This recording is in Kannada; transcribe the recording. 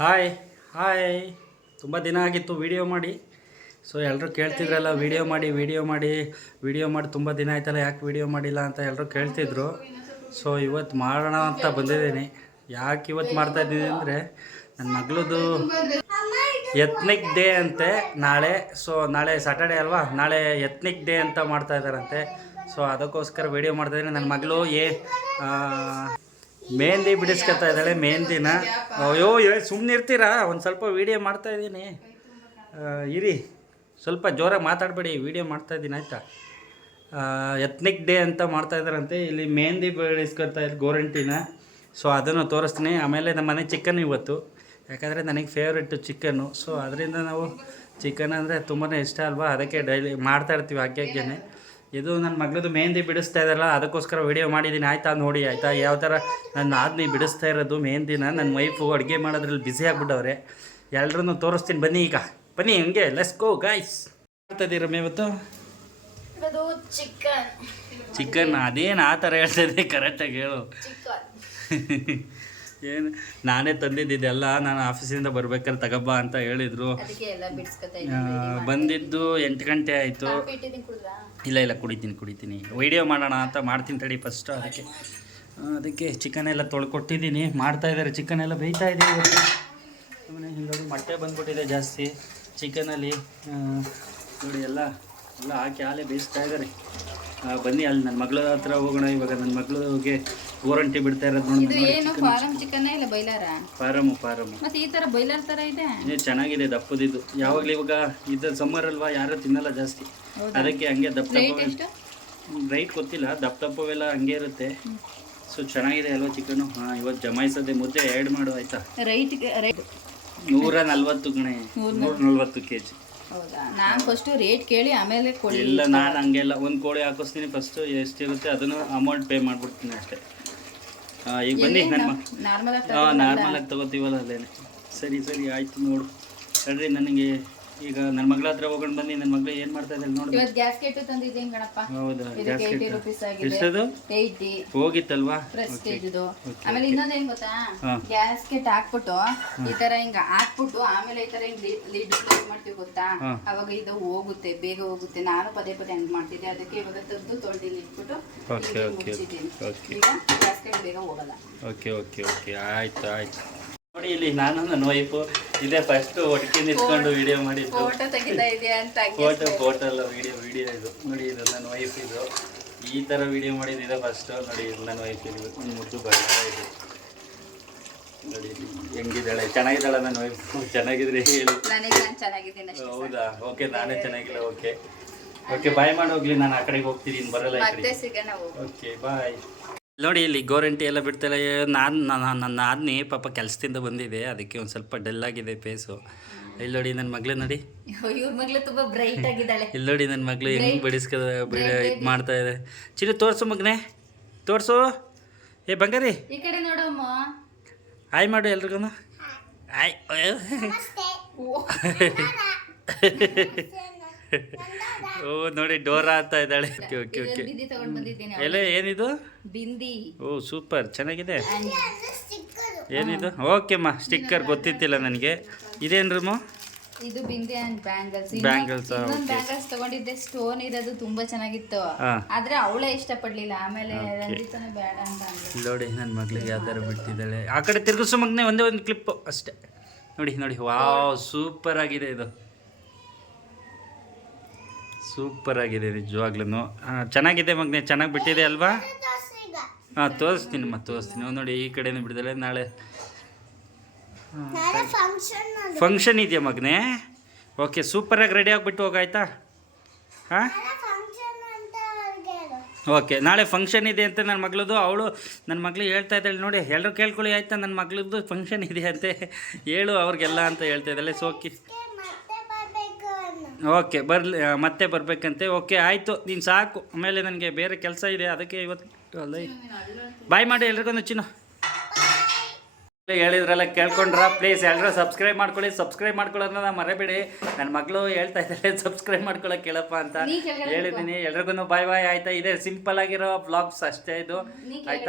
ಹಾಯ್ ಹಾಯ್ ತುಂಬ ದಿನ ಆಗಿತ್ತು ವೀಡಿಯೋ ಮಾಡಿ. ಸೊ ಎಲ್ಲರೂ ಕೇಳ್ತಿದ್ರಲ್ಲ ವೀಡಿಯೋ ಮಾಡಿ ತುಂಬ ದಿನ ಆಯ್ತಲ್ಲ ಯಾಕೆ ವೀಡಿಯೋ ಮಾಡಿಲ್ಲ ಅಂತ ಎಲ್ಲರೂ ಕೇಳ್ತಿದ್ರು. ಸೊ ಇವತ್ತು ಮಾಡೋಣ ಅಂತ ಬಂದಿದ್ದೀನಿ. ಯಾಕೆ ಇವತ್ತು ಮಾಡ್ತಾಯಿದ್ದೀನಿ ಅಂದರೆ ನನ್ನ ಮಗಳದು ಎತ್ನಿಕ್ ಡೇ ಅಂತೆ ನಾಳೆ. ಸೊ ನಾಳೆ ಸಾಟರ್ಡೆ ಅಲ್ವಾ, ನಾಳೆ ಎತ್ನಿಕ್ ಡೇ ಅಂತ ಮಾಡ್ತಾಯಿದ್ದಾರಂತೆ. ಸೊ ಅದಕ್ಕೋಸ್ಕರ ವೀಡಿಯೋ ಮಾಡ್ತಾಯಿದ್ದೀನಿ. ನನ್ನ ಮಗಳು ಮೆಹಂದಿ ಬಿಡಿಸ್ಕೊತಾ ಇದ್ದಾಳೆ. ಮೆಹಂದಿನ ಅಯ್ಯೋ ಸುಮ್ಮನೆ ಇರ್ತೀರಾ, ಒಂದು ಸ್ವಲ್ಪ ವೀಡಿಯೋ ಮಾಡ್ತಾಯಿದ್ದೀನಿ ಇರಿ, ಸ್ವಲ್ಪ ಜೋರಾಗಿ ಮಾತಾಡಬೇಡಿ, ವೀಡಿಯೋ ಮಾಡ್ತಾಯಿದ್ದೀನಿ ಆಯಿತಾ. ಎತ್ನಿಕ್ ಡೇ ಅಂತ ಮಾಡ್ತಾಯಿದ್ದಾರಂತೆ. ಇಲ್ಲಿ ಮೆಹಂದಿ ಬಿಡಿಸ್ಕೊತಾ ಇದ್ದು ಗೋರಂಟಿನ. ಸೊ ಅದನ್ನು ತೋರಿಸ್ತೀನಿ. ಆಮೇಲೆ ನಮ್ಮ ಮನೆ ಚಿಕನ್ ಇವತ್ತು, ಯಾಕಂದರೆ ನನಗೆ ಫೇವ್ರೆಟ್ಟು ಚಿಕನ್ನು. ಸೊ ಅದರಿಂದ ನಾವು ಚಿಕನ್ ಅಂದರೆ ತುಂಬಾ ಇಷ್ಟ ಅಲ್ವಾ, ಅದಕ್ಕೆ ಡೈಲಿ ಮಾಡ್ತಾಯಿರ್ತೀವಿ ಹಾಗೇನೆ. ಇದು ನನ್ನ ಮಗಳದು ಮೆಹಂದಿ ಬಿಡಿಸ್ತಾ ಇದ್ದಾರಲ್ಲ, ಅದಕ್ಕೋಸ್ಕರ ವೀಡಿಯೋ ಮಾಡಿದ್ದೀನಿ ಆಯಿತಾ. ನೋಡಿ ಆಯಿತಾ ಯಾವ ಥರ ನನ್ನ ಆದ್ನಿ ಬಿಡಿಸ್ತಾ ಇರೋದು ಮೆಹಂದಿನ. ನನ್ನ ವೈಫು ಅಡುಗೆ ಮಾಡೋದ್ರಲ್ಲಿ ಬ್ಯುಸಿ ಆಗಿಬಿಟ್ಟವ್ರೆ. ಎಲ್ಲರೂ ತೋರಿಸ್ತೀನಿ ಬನ್ನಿ, ಈಗ ಬನ್ನಿ ಹಂಗೆ ಲೆಟ್ಸ್ ಗೋ ಗೈಸ್. ಮಾಡ್ತಾಯಿದ್ದೀರಮ್ಮ ಇವತ್ತು ಚಿಕನ್? ಅದೇನು ಆ ಥರ ಹೇಳ್ತಾಯಿದ್ದೆ, ಕರೆಕ್ಟಾಗಿ ಹೇಳು. ಏನು ನಾನೇ ತಂದಿದ್ದಿದ್ದೆಲ್ಲ, ನಾನು ಆಫೀಸಿಂದ ಬರ್ಬೇಕಾದ್ರೆ ತಗೋಬಾ ಅಂತ ಹೇಳಿದರು. ಬಂದಿದ್ದು 8 ಗಂಟೆ ಆಯಿತು. ಇಲ್ಲ ಕುಡಿತೀನಿ. ವೀಡಿಯೋ ಮಾಡೋಣ ಅಂತ ಮಾಡ್ತೀನಿ ತಡಿ ಫಸ್ಟು. ಅದಕ್ಕೆ ಚಿಕನ್ ಎಲ್ಲ ತೊಳ್ಕೊಟ್ಟಿದ್ದೀನಿ. ಮಾಡ್ತಾಯಿದ್ದಾರೆ, ಚಿಕನ್ ಎಲ್ಲ ಬೇಯ್ತಾ ಇದ್ದೀವಿ ಇವತ್ತು. ನೋಡಿ ಮೊಟ್ಟೆ ಬಂದ್ಬಿಟ್ಟಿದೆ ಜಾಸ್ತಿ ಚಿಕನಲ್ಲಿ. ನೋಡಿ ಎಲ್ಲ ಹಾಕಿ ಹಾಲೇ ಬೇಯಿಸ್ತಾ ಇದ್ದಾರೆ. ಬನ್ನಿ ಅಲ್ಲಿ ನನ್ನ ಮಗಳ ಹತ್ರ ಹೋಗೋಣ. ಇವಾಗ ನನ್ನ ಮಗಳಿಗೆ ಗೋರಂಟಿ ಬಿಡ್ತಾ ಇರೋದು ನೋಡಿ. ಫಾರಂ ಚಿಕನ್ ಇಲ್ಲ ಬೈಲರ? ಫಾರಮು. ಮತ್ತೆ ಈ ತರ ಬೈಲರ್ ತರ ಇದೆ. ಚೆನ್ನಾಗಿದೆ ದಪ್ಪದಿದ್ದು. ಯಾವಾಗಲೂ ಇವಾಗ ಇದು ಸಮ್ಮರ್ ಅಲ್ವಾ, ಯಾರು ತಿನ್ನಲ್ಲ ಜಾಸ್ತಿ, ಅದಕ್ಕೆ ಹಂಗೆ ದಪ್ಪ ರೈಟ್ ಗೊತ್ತಿಲ್ಲ, ದಪ್ಪವೆಲ್ಲ ಹಂಗೆ ಇರುತ್ತೆ. ಸೊ ಚೆನ್ನಾಗಿದೆ ಅಲ್ವಾ ಚಿಕನು. ಇವತ್ತು ಜಮಾಯಿಸೋದೆ ಮುದ್ದೆ ಆ್ಯಡ್ ಮಾಡು ಆಯ್ತಾ. Right 140 ಗಣೆ, 140 kg. ಹೌದಾ? ನಾನು ಫಸ್ಟು ರೇಟ್ ಕೇಳಿ ಆಮೇಲೆ ಕೊಡಿ. ಇಲ್ಲ, ನಾನು ಹಂಗೆಲ್ಲ ಒಂದು ಕೋಳಿ ಹಾಕಿಸ್ತೀನಿ ಫಸ್ಟು, ಎಷ್ಟಿರುತ್ತೆ ಅದನ್ನು ಅಮೌಂಟ್ ಪೇ ಮಾಡಿಬಿಡ್ತೀನಿ ಅಷ್ಟೇ. ಈಗ ಬನ್ನಿ ನಾರ್ಮಲಾಗಿ ತಗೋತೀವಲ್ಲ ಅಲ್ಲೇನೆ. ಸರಿ ಆಯಿತು ನೋಡು. ಹೇಳ್ರಿ ನನಗೆ ಈಗ ನನ್ನ ಮಗಳ ಹತ್ರ ಹೋಗೋಣ ಬನ್ನಿ. ನನ್ನ ಮಗಳು ಏನು ಮಾಡ್ತಾ ಇದ್ದಾಳೆ ನೋಡಿ. ಇವತ್ತು ಗ್ಯಾಸ್ಕೆಟ್ ತಂದಿದ್ದೀನಿ ಗಣಪ. ಹೌದಾ? ಗ್ಯಾಸ್ಕೆಟ್ ಎಷ್ಟದು? 80 ಹೋಗಿತ್ತಲ್ವಾ ಪ್ರೆಸ್ಟೇಜ್ದು. ಆಮೇಲೆ ಇನ್ನೊಂದೇನು ಗೊತ್ತಾ, ಗ್ಯಾಸ್ಕೆಟ್ ಹಾಕ್ಬಿಟ್ಟು ಈ ತರ ಹಿಂಗ ಹಾಕ್ಬಿಟ್ಟು ಆಮೇಲೆ ಈ ತರ ಹಿಂಗ್ ಲಿಡ್ ಕ್ಲೋಸ್ ಮಾಡ್ತೀವಿ ಗೊತ್ತಾ, ಅವಾಗ ಇದು ಹೋಗುತ್ತೆ, ಬೇಗ ಹೋಗುತ್ತೆ. ನಾನು ಪದೇ ಹಂಗ್ ಮಾಡ್ತಿದ್ದೆ, ಅದಕ್ಕೆ ಇವಾಗ ತೆಗೆದು ತೊಳೆದಿಲ್ಲಿ ಇಟ್ಬಿಟ್ಟು ಮುಚ್ಚಿದ್ದೀನಿ. ಈಗ ಗ್ಯಾಸ್ಕೆಟ್ ಬೇಗ ಹೋಗಲ್ಲ. ಓಕೆ ಆಯ್ತು. ನೋಡಿ ಇಲ್ಲಿ ನಾನು ನನ್ನ ವೈಫು ಇದೇ ಫಸ್ಟ್ ಒಟ್ಟಿಗೆ ನಿಂತ್ಕೊಂಡು ವಿಡಿಯೋ ಮಾಡಿದ್ದು. ಫೋಟೋ ತೆಗಿತಾ ಇದೆಯಾ ಅಂತ. ಫೋಟೋ ಅಲ್ಲ, ವಿಡಿಯೋ ಇದು ನೋಡಿ. ಇದು ನನ್ನ ವೈಫ್, ಇದು ಈ ಥರ ವಿಡಿಯೋ ಮಾಡಿದ್ದಿದೆ ಫಸ್ಟು. ನೋಡಿ ನನ್ನ ವೈಫ್ ಇದು ಮುದ್ದು ಬಣ್ಣ ಇದು ನೋಡಿ ಹೆಂಗಿದ್ದಾಳೆ. ಚೆನ್ನಾಗಿದ್ದಾಳೆ ನನ್ನ ವೈಫ್? ಚೆನ್ನಾಗಿದ್ರೆ ಹೇಳಿ. ಹೌದಾ? ಓಕೆ, ನಾನೇ ಚೆನ್ನಾಗಿಲ್ಲ. ಓಕೆ ಬಾಯ್ ಮಾಡಿ ಹೋಗ್ಲಿ, ನಾನು ಆ ಕಡೆಗೆ ಹೋಗ್ತೀನಿ, ಬರಲ್ಲ. Okay bye. ನೋಡಿ ಇಲ್ಲಿ ಗೋರಂಟಿ ಎಲ್ಲ ಬಿಡ್ತಾಳೆ. ನನ್ನ ಆದ್ನಿ ಪಾಪ ಕೆಲಸದಿಂದ ಬಂದಿದೆ, ಅದಕ್ಕೆ ಒಂದು ಸ್ವಲ್ಪ ಡಲ್ ಆಗಿದೆ ಫೇಸು. ಇಲ್ಲಿ ನೋಡಿ ನನ್ನ ಮಗಳು ನೋಡಿ, ತುಂಬಾ ಬ್ರೈಟ್ ಆಗಿದ್ದಾಳೆ. ಇಲ್ಲಿ ನೋಡಿ ನನ್ನ ಮಗಳು ಹೆಂಗೆ ಇದು ಮಾಡ್ತಾ ಇದೆ. ಚಿನ್ನ ತೋರಿಸು ಮಗನೇ, ತೋರಿಸು. ಏ ಬಂಗಾರಿ ಈ ಕಡೆ ನೋಡಮ್ಮ. ಆಯ್ ಮಾಡು ಎಲ್ರಿಗೂ. ಆಯ್ ಓ ನೋಡಿ ಡೋರಾ ಅಂತ ಇದ್ದಾಳೆ. ಓಕೆ ಎಲ್ಲ ಏನಿದು? ಬಿಂದಿ. ಓ ಸೂಪರ್, ಚೆನ್ನಾಗಿದೆ. ಏನಿದು? ಓಕೆಮ್ಮ, ಸ್ಟಿಕ್ಕರ್ ಗೊತ್ತಿತ್ತಿಲ್ಲ ನನಗೆ. ಇದೇನ್ರಮ್ಮ? ಇದು ಬಿಂದಿ ಅಂಡ್ ಬ್ಯಾಂಗಲ್ಸ್. ಬ್ಯಾಂಗಲ್ಸ್ ತಗೊಂಡಿದ್ದೆ, ಸ್ಟೋನ್ ಇರೋದು ತುಂಬಾ ಚೆನ್ನಾಗಿತ್ತು. ಆದ್ರೆ ಅವಳೇ ಇಷ್ಟಪಡ್ಲಿಲ್ಲ, ಆಮೇಲೆ ರಂಜಿತನೇ ಬೇಡ ಅಂತ ಅಂದ್ಲು. ನೋಡಿ ನನ್ನ ಮಗಳಿಗೆ ಯಾವ ಥರ ಬಿಡ್ತಿದ್ದಾಳೆ. ಆ ಕಡೆ ತಿರ್ಗಿಸು ಮಗನೇ, ಒಂದೇ ಒಂದು ಕ್ಲಿಪ್ ಅಷ್ಟೇ. ನೋಡಿ ವಾವ್, ಸೂಪರ್ ಆಗಿದೆ ಇದು, ಸೂಪರ್ ಆಗಿದೆ ನಿಜವಾಗ್ಲೂ. ಚೆನ್ನಾಗಿದೆ ಮಗನೇ, ಚೆನ್ನಾಗಿ ಬಿಟ್ಟಿದೆ ಅಲ್ವಾ? ತೋರಿಸ್ತೀನಿ. ನೋಡಿ ಈ ಕಡೆನೂ ಬಿಡ್ದಲೆ. ನಾಳೆ ಫಂಕ್ಷನ್ ಇದೆಯಾ ಮಗನೇ? ಓಕೆ, ಸೂಪರಾಗಿ ರೆಡಿ ಆಗಿಬಿಟ್ಟು ಹೋಗಾಯ್ತಾ. ಓಕೆ, ನಾಳೆ ಫಂಕ್ಷನ್ ಇದೆ ಅಂತ ನನ್ನ ಮಗಳದು. ನನ್ನ ಮಗಳು ಹೇಳ್ತಾ ಇದ್ದಾಳೆ ನೋಡಿ, ಎಲ್ಲರೂ ಕೇಳ್ಕೊಳ್ಳಿ ಆಯ್ತಾ. ನನ್ನ ಮಗಳದ್ದು ಫಂಕ್ಷನ್ ಇದೆ ಅಂತೆ, ಹೇಳು ಅವ್ರಿಗೆಲ್ಲ ಅಂತ ಹೇಳ್ತಾ ಇದ್ದಾಳೆ. ಸೋಕಿ ಓಕೆ ಮತ್ತೆ ಬರಬೇಕಂತೆ. ಓಕೆ ಆಯಿತು, ನೀನು ಸಾಕು, ಆಮೇಲೆ ನನಗೆ ಬೇರೆ ಕೆಲಸ ಇದೆ, ಅದಕ್ಕೆ ಇವತ್ತು ಅಲ್ಲ. ಬಾಯ್ ಮಾಡಿ ಎಲ್ರಿಗೊಂದು ಚಿನ್ನ. ಹೇಳಿದ್ರಲ್ಲ, ಕೇಳ್ಕೊಂಡ್ರ? ಪ್ಲೀಸ್ ಎಲ್ಲರೂ ಸಬ್ಸ್ಕ್ರೈಬ್ ಮಾಡ್ಕೊಳ್ಳೋದನ್ನ ಮರೆಬೇಡಿ. ನನ್ನ ಮಗಳು ಹೇಳ್ತಾ ಇದ್ದಾರೆ ಸಬ್ಸ್ಕ್ರೈಬ್ ಮಾಡ್ಕೊಳ್ಳೋಕೆ ಕೇಳಪ್ಪ ಅಂತ ಹೇಳಿದ್ದೀನಿ. ಎಲ್ರಿಗೂ ಬಾಯ್ ಆಯಿತಾ. ಇದೇ ಸಿಂಪಲ್ ಆಗಿರೋ ವ್ಲಾಗ್ಸ್ ಅಷ್ಟೇ ಇದು ಆಯಿತಾ.